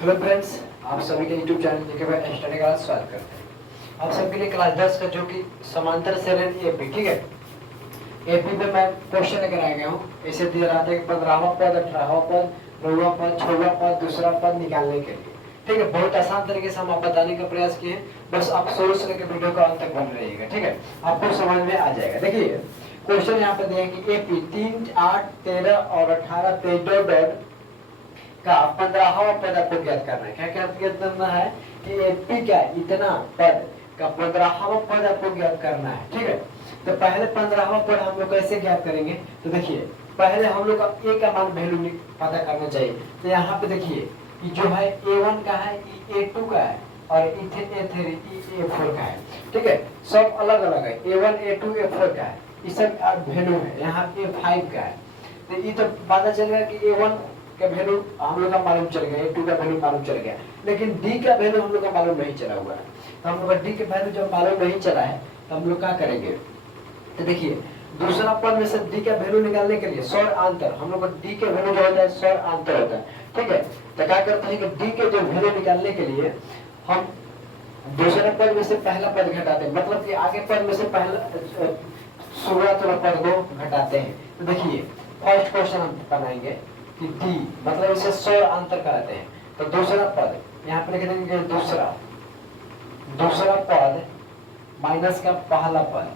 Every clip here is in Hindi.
हेलो फ्रेंड्स, आप सभी के यूट्यूब चैनल देखे हुए स्टडी का स्वागत करते हैं। आप सबके लिए क्लास 10 का जो कि समांतर सरल एपी, ठीक है, एपी पे मैं क्वेश्चन लेकर आ गया हूँ। इसे दिया जाता है कि 15वां पद, 18वां पद, 9वां पद, 6वां पद, दूसरा पद निकालने के लिए, ठीक है। बहुत आसान तरीके से हम आप बताने का प्रयास किए हैं। बस आप शुरू से लेकर वीडियो का अंत तक बन रहिएगा, ठीक है, आपको समझ में आ जाएगा। देखिए क्वेश्चन यहाँ पे दिया है कि एपी 3, 8, 13 और 18 पे का 15वां पद आपको ज्ञात करना है। क्या क्या ज्ञात करना है कि एपी का इतना पद का 15वां पद आपको ज्ञात करना है, ठीक है। तो पहले 15वां पद हम लोग कैसे ज्ञात करेंगे? तो देखिए पहले हम लोग का ए का मान वैल्यू पता करना चाहिए। तो यहाँ पे देखिए जो है A1 का है, A2 का है और A3 A4 का है, ठीक है। सब अलग अलग है, A1 A2 A4 का है, ये सब वैल्यू है। यहाँ A5 का है, तो ये तो पता चल गया कि A1 का वैल्यू हम लोग का मालूम चल गया, A2 का वैल्यू मालूम चल गया, लेकिन D का वैल्यू हम लोग का मालूम नहीं चला हुआ है। तो हम लोग का D का वैल्यू जब मालूम नहीं चला है तो हम लोग क्या करेंगे? तो देखिए दूसरा पद में से D का वैल्यू निकालने के लिए स्वर अंतर, हम लोग का D के वैल्यू जो होता है स्वर अंतर होता है, ठीक है। तो क्या करते हैं कि D के जो वैल्यू निकालने के लिए हम दूसरे पद में से पहला पद घटाते हैं, मतलब कि आगे पद में से पहला शुरुआत वाला पद को घटाते हैं। तो देखिए फर्स्ट क्वेश्चन हम बनाएंगे कि D मतलब इसे स्वर अंतर कहते हैं। तो दूसरा पद यहाँ पे लिख देंगे, दूसरा पद माइनस का पहला पद,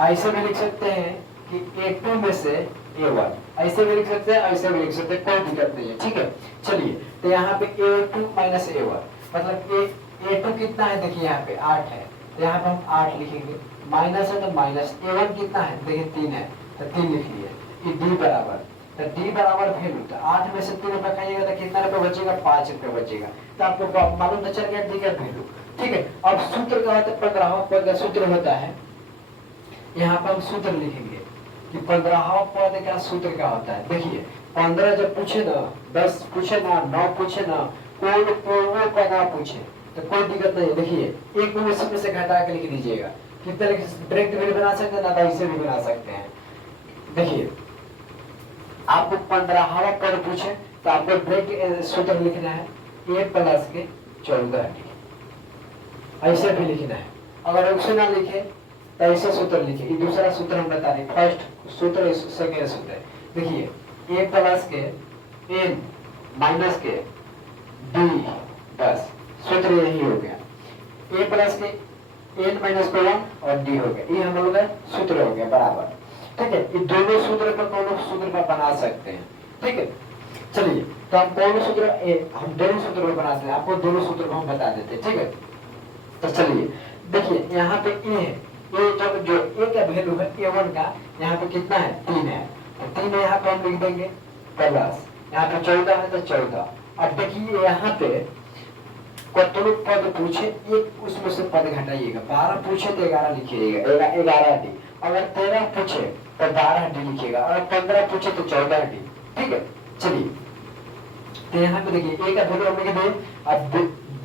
ऐसे भी लिख सकते हैं कि A2 में से A1, ऐसे भी लिख सकते हैं, ऐसे भी लिख सकते हैं, कोई दिक्कत नहीं है, ठीक है। चलिए तो यहाँ पे A2 माइनस A1 मतलब A2 कितना है? देखिए यहाँ पे 8 है, तो यहाँ पे हम 8 लिखेंगे, माइनस है तो माइनस। A1 कितना है? देखिए 3 है, तो 3 लिख लिए। D बराबर, तो D बराबर वैल्यू, तो 8 में से 3 रुपए खाइएगा तो कितना रुपए बचेगा? 5 रुपए बचेगा। तो आपको मालूम तो चल गया D का वैल्यू, ठीक है। अब सूत्र का होता है 15वां पद का सूत्र होता है, यहाँ पर हम सूत्र लिखेंगे कि 15वां पद का सूत्र क्या होता है। देखिए 15 जब पूछे ना, 10 पूछे ना, 9 पूछे ना, कोई का ना पूछे तो कोई दिक्कत नहीं है। देखिए एक में से घटा के लिख दीजिएगा। कितने डायरेक्ट भी बना सकते हैं ना, ऐसे भी बना सकते हैं। देखिए आपको 15वां पद पूछे तो आपको डायरेक्ट सूत्र लिखना है A प्लस के 14D, ऐसे भी लिखना है। अगर उसे ना लिखे तो ऐसे सूत्र लिखे। ये दूसरा सूत्र हम बता रहे, फर्स्ट सूत्र सेकेंड सूत्र। देखिए A प्लस के N माइनस के D, बस सूत्र यही हो गया। A प्लस के N माइनस को 1 और D हो गया, ये हम लोग का सूत्र हो गया बराबर, ठीक है। ये दोनों सूत्र पर दोनों सूत्र पर बना सकते हैं, ठीक है। चलिए तो हम दोनों सूत्र हम दोनों सूत्र पर बनाते हैं, आपको दोनों सूत्र को हम बता देते हैं, ठीक है। तो चलिए देखिए यहाँ पे A है, जो A का वैल्यू है A1 का यहाँ पे कितना है? 3 है, तो 3 यहाँ पे हम लिख देंगे प्लस, यहाँ पे 14 है तो 14। अब देखिए यहाँ पे कतनो पद पूछे एक उसमें से पद घटाइएगा। 12 पूछे तो 11 लिखिएगा, 11D। अगर 13 पूछे तो 12D लिखिएगा, अगर 15 पूछे तो 14D, ठीक है। चलिए तो यहाँ पे देखिए A का वैल्यू हम लिख दें, अब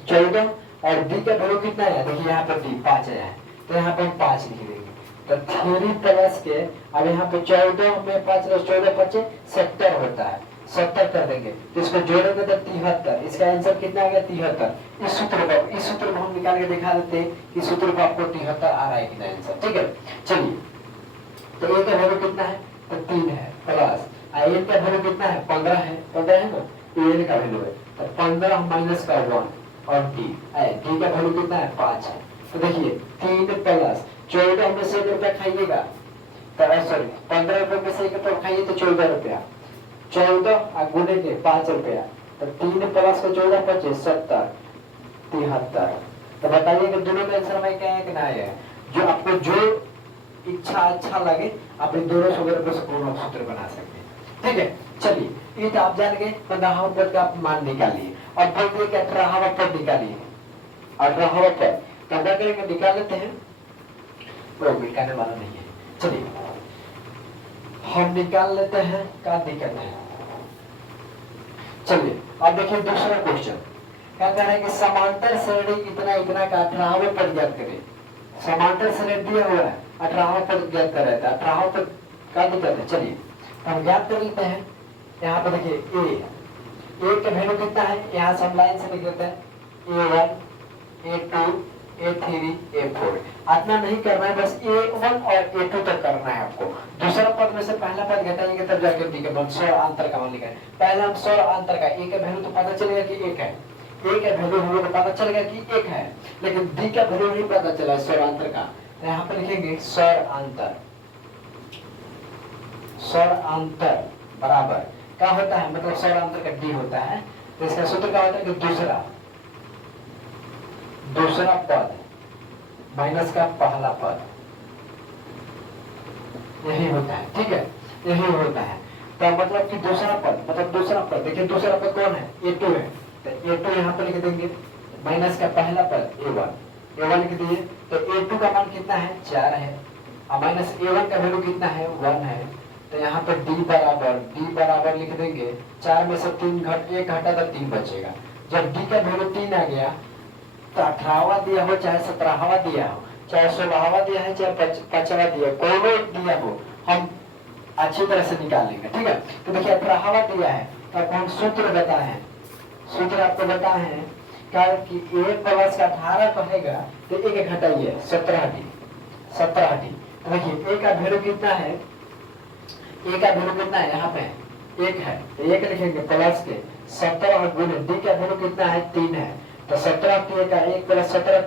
14 और D का वैल्यू कितना है? देखिए यहाँ पे D 5 है, तो यहाँ पे हम 5 लिख देंगे। तो 3 प्लस के, अब यहाँ पे 14 में 5 + 14 = 70 होता है, 70 कर देंगे। तो इसको जोड़ेंगे तो 73, इसका आंसर कितना आ गया? 73। इस सूत्र को हम निकाल के दिखा देते हैं कि सूत्र को आपको 73 आ रहा है कि नहीं आंसर, ठीक है। चलिए तो A का वैल्यू कितना है? तो 3 है प्लस N का वैल्यू कितना है? 15 है, 15 है ना, N का वैल्यू है तो 15 माइनस का 1 और D का वैल्यू कितना है? 5 है। तो देखिए 3 प्लस 14 में से 1 रुपया खाइएगा, तो सॉरी 15 रुपए में से 1 रुपया खाइए तो 14 रुपया, 14 गुने के 5 रुपया, तो 3 प्लस का 14 25 70 73। तो बताइए कि दोनों का आंसर में क्या है कि नहीं है? जो आपको जो इच्छा अच्छा लगे आप इन दोनों सूत्र से पूर्ण सूत्र बना सकते हैं, ठीक है। चलिए ये तो आप जान गए 15वां पद का मान निकालिए। अब बोलते हैं कि 18वां पद निकालिए। 18वां पद क्या करेंगे? निकाल लेते हैं, वो निकालने वाला नहीं है। चलिए हम निकाल लेते हैं, क्या दिक्कत है। चलिए अब देखिए दूसरा क्वेश्चन क्या कह रहे हैं कि समांतर श्रेणी इतना इतना का 18वां पद ज्ञात करें। समांतर श्रेणी दिया हुआ है, 18वां पद ज्ञात कर रहे थे, 18वां पद क्या दिक्कत है? चलिए हम ज्ञात कर लेते हैं। यहाँ पे देखिए A ए का वैल्यू कितना है, यहाँ से हम लाइन से लिख देते हैं A1 A2 A3 A4। इतना नहीं करना है, बस A1 और A2 तक करना है आपको। दूसरा पद में से पहला पद घटाएंगे तब जाके डी का स्वर अंतर का मान लिखेंगे। पहले हम स्वर अंतर का ए का वैल्यू तो पता चलेगा कि 1 है, ए का वैल्यू हमें तो पता चलेगा कि 1 है, लेकिन डी का वैल्यू नहीं पता चला स्वर अंतर का। तो यहाँ पे लिखेंगे स्वर अंतर, स्वर अंतर बराबर क्या होता है, मतलब स्वर अंतर का डी होता है। तो इसका सूत्र क्या होता है कि दूसरा पद माइनस का पहला पद, यही होता है। ठीक है, यही होता है। तो मतलब कि दूसरा पद, मतलब दूसरा पद देखिए, दूसरा पद कौन है, A2 है। तो A2 यहाँ पर लिख देंगे, माइनस का पहला पद A1 लिख दिए। तो A2 का मान कितना है, 4 है, और माइनस A1 का वैल्यू कितना है, 1 है। तो यहाँ पर D बराबर लिख देंगे, 4 में से 1 घटा तो 3 बचेगा। जब D का वैल्यू 3 आ गया तो 18वां दिया हो चाहे 17वां दिया हो, चाहे 16वां दिया है चाहे 5वां दिया, कोई दिया हो, हम अच्छी तरह से निकाल लेंगे। ठीक है, तो देखिए 18वां दिया है, तब हम सूत्र बताए हैं, सूत्र आपको बताए हैं क्या कि a प्लस का 18 कहेगा तो 1 घटाइए 17D। तो देखिए a का वैल्यू कितना है, a का वैल्यू कितना है, यहाँ पे 1 है, तो 1 लिखेंगे प्लस के 17 गुणे d का वैल्यू कितना है, 3 है। तो 17 का 1 प्लस 17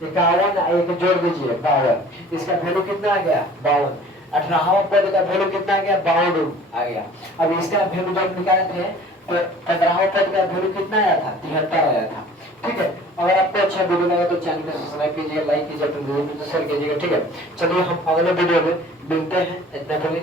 51 एक जोड़ दीजिए 52, इसका वैल्यू कितना आ गया, 52। 18वां पद का वैल्यू कितना आ गया, 52 आ गया। अब इसका वैल्यू जब निकाले थे तो 15वां पद का वैल्यू कितना आया था, 73 आया था। ठीक है, अगर आपको अच्छा वीडियो लगा तो चैनल को सब्सक्राइब कीजिएगा, लाइक कीजिएगा, शेयर कीजिएगा। ठीक है, चलिए हम अगले वीडियो में मिलते हैं। इतना के लिए